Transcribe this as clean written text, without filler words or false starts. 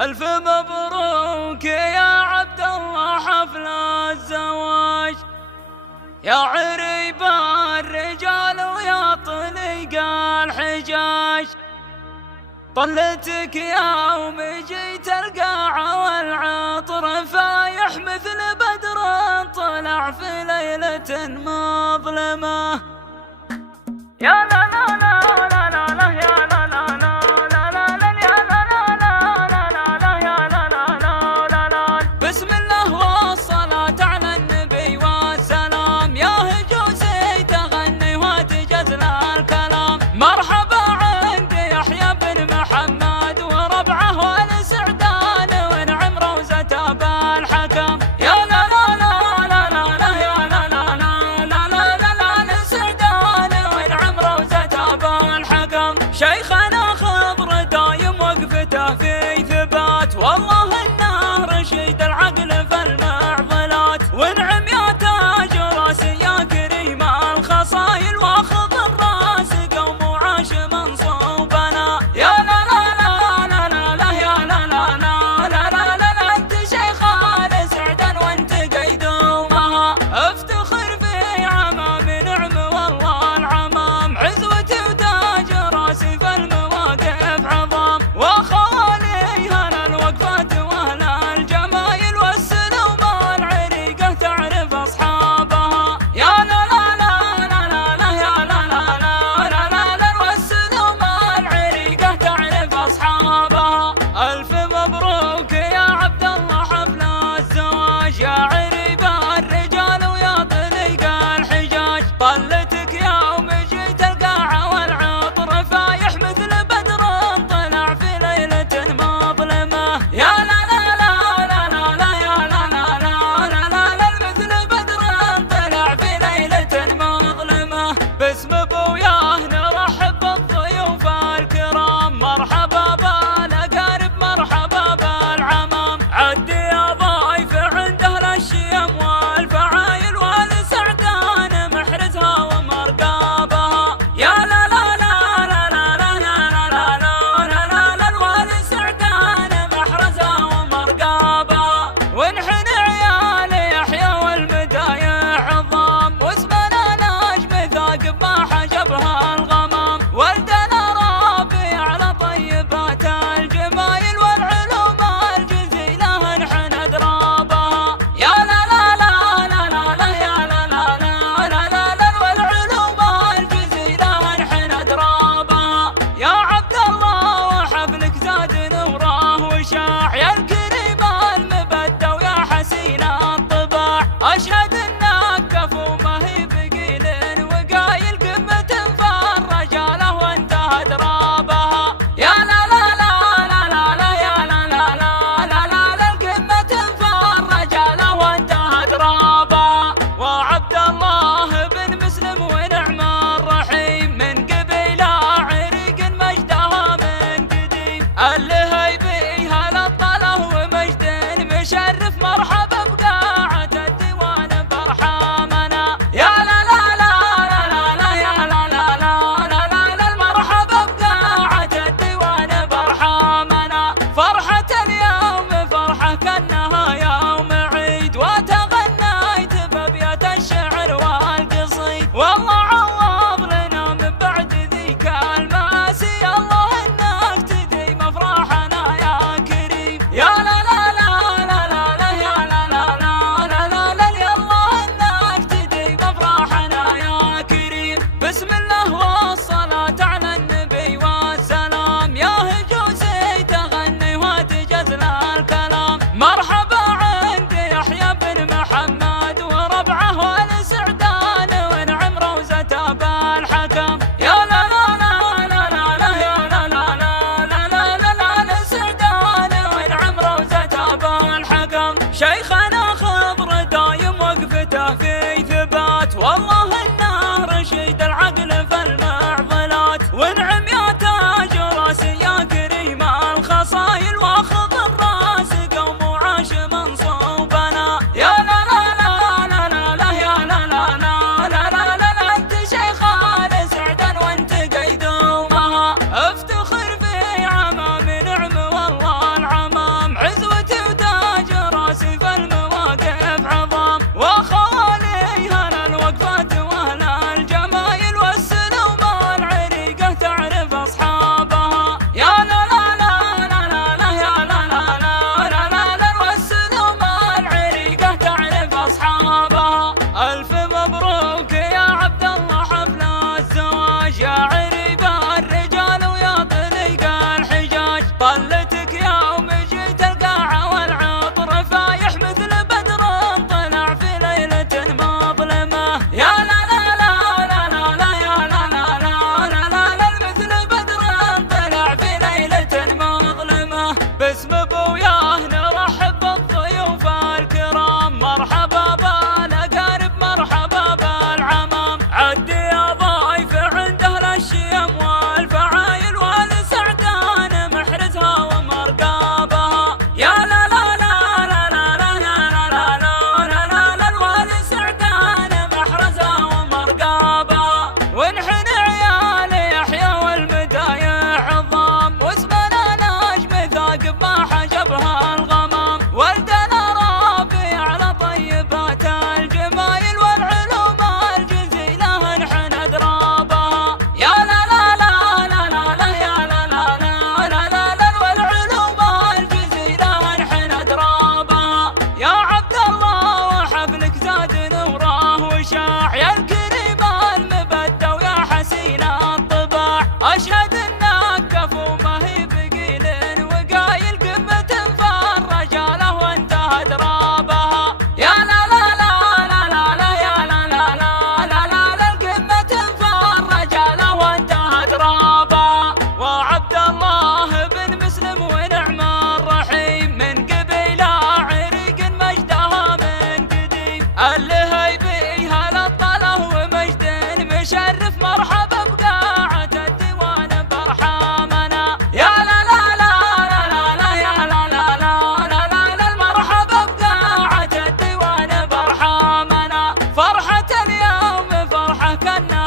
ألف مبروك يا عبد الله حفل الزواج، يا عريب الرجال ويا طليق الحجاج. طلتك يوم جيت القاعة والعطر فايح مثل بدر طلع في ليلة مظلمة. يا لا لا لا لا لا لا يا لا لا لا لا لا لا يا لا لا لا لا لا يا لا لا لا لا لا. بسم الله والصلاة على النبي والسلام، يا هجوسي تغني وتجزل الكلام. مرحبا عند يحيى بن محمد وربعه والسعدان ونعم روزة بالحكم. يا لا لا لا لا لا لا يا لا لا لا لا لا لا لا السعدان ونعم روزة بالحكم. شيخنا خضر دايم وقفته في ثبات، والله انه رشيد العقل في المعضلات. ونعم يا تاج راسي يا كريم الخصايل، واخذ الراس قوم وعاش منصوبنا. يا لا لا لا لا لا لا يا لا لا لا لا لا لا انت شيخ السعدان وانت قيدومها. افتخر في عمام نعم والله العمام، عزوتي وتاج راسي في المواقف عظام. واخوالي هنا الوقفات واهل الجمايل والسلوم العريقه تعرف اصحابها. يا لا لا لا لا لا لا يا لا لا لا لا لا لا والسلوم العريقه تعرف اصحابها. الف مبروك يا عبد الله حفل الزواج، يا عريب الرجال ويا طليق الحجاج. طلتك يوم جيت القاعه والعطر فايح مثل بدر طلع في ليله مظلمه. يا لا لا لا لا لا لا يا لا لا لا لا لا لا مثل بدر طلع في ليله مظلمه. باسم ابوياه نرحب بالضيوف الكرام، مرحبا بالاقارب مرحبا بالعمام. عدي يا ضايف عند اهل الشيم والفعايل والسعدان محرزها ومرقابها. يا لا لا لا لا لا لا لا لا لا لا لا والسعدان محرزها ومرقابها. ونحن عيال يحيى والمدايح عظام، واسمنا نجم ثاقب ما حجبها الغمام. ولدنا ربي على طيبات الجمايل والعلوم الجزيلة نحن أدرابها. يا لا لا لا لا لا لا يا لا لا لا لا لا لا والعلوم الجزيلة نحن أدرابها. يا عبد الله وحفلك زاد نوره وشاع، يا الكريم المبدى ويا حسين الطباع. أشهد انك كفو ما هي بقيل وقايل قمة في الرجالة وانت أدرابها. يا لا لا لا لا لا لا يا لا لا لا لا لا لا القمة في الرجالة وانت أدرابها. وعبد الله بن مسلم ونعم الرحيم، من قبيلة عريق مجدها من قديم. اللهيبي هلا الطله ومجد مشرف، مرحبا بقاعة الديوان برحامنا. يا لا لا لا لا لا لا يا لا لا لا لا لا لا مرحبا بقاعة الديوان برحامنا. فرحة اليوم فرحة كأنها يوم عيد، وتغنيت بأبيات الشعر والقصيد. والله عوض لنا من بعد ذيك المآسي، الله انك تديم افراحنا يا كريم. يا لا لا لا لا لا لا يا لا لا لا لا لا لا يا الله انك تديم افراحنا يا كريم. بسم الله والصلاة على النبي والسلام، يا هجوسي تغني وتجزل الكلام. مرحبا عند يحيى بن محمد وربعه والسعدان ونعم روزة بالحكم. يا لا لا لا لا لا لا يا لا لا لا لا لا لا لا السعدان ونعم روزة بالحكم. شيخنا خضر دايم وقفته في ثبات، والله انه رشيد العقل في المعضلات. ونعم يا تاج راسي يا كريم الخصايل، واخذ الراس قوم وعاش منصوبنا. يا لا لا لا لا لا لا يا لا لا لا لا لا لا انت شيخ السعدان وانت قيدومها. افتخر في عمام نعم والله العمام، باسم ابوياه نرحب بالضيوف الكرام، مرحبا بالاقارب مرحبا بالعمام، عد يا ضيف عند اهل الشيم والفعايل والسعدان محرزها ومرقابها. يا لا لا لا لا لا لا لا لا لا لا لا والسعدان محرزها ومرقابها، ونحن عيال يحيى والمدايح عظام، واسمنا نجم ثاقب ما حجبها الغمام، ولدنا ربي على طيبات الجمايل والعلوم الجزيلة نحن أدرابها. يا لا لا لا لا لا لا يا لا لا لا لا لا لا والعلوم الجزيلة نحن أدرابها. يا عبد الله وحفلك زاد نوره وشاع، يا الكريم المبدى ويا حسين الطباع، أشهد انك كفو ما هي بقيل وقايل قمة فالرجالة وانت أدرابها. يا لا لا لا لا لا لا يا لا لا لا لا لا لا قمة فالرجالة وانت أدرابها. وعبد الله بن مسلم ونعم الرحيم، من قبيلة عريق مجدها من قديم، اللهيبي هلا الطله ومجد مشرف، مرحبا بقاعة الديوان برحامنا. يا لا لا لا لا لا لا يا لا لا لا لا لا لا مرحبا بقاعة الديوان برحامنا. فرحة اليوم فرحة كنا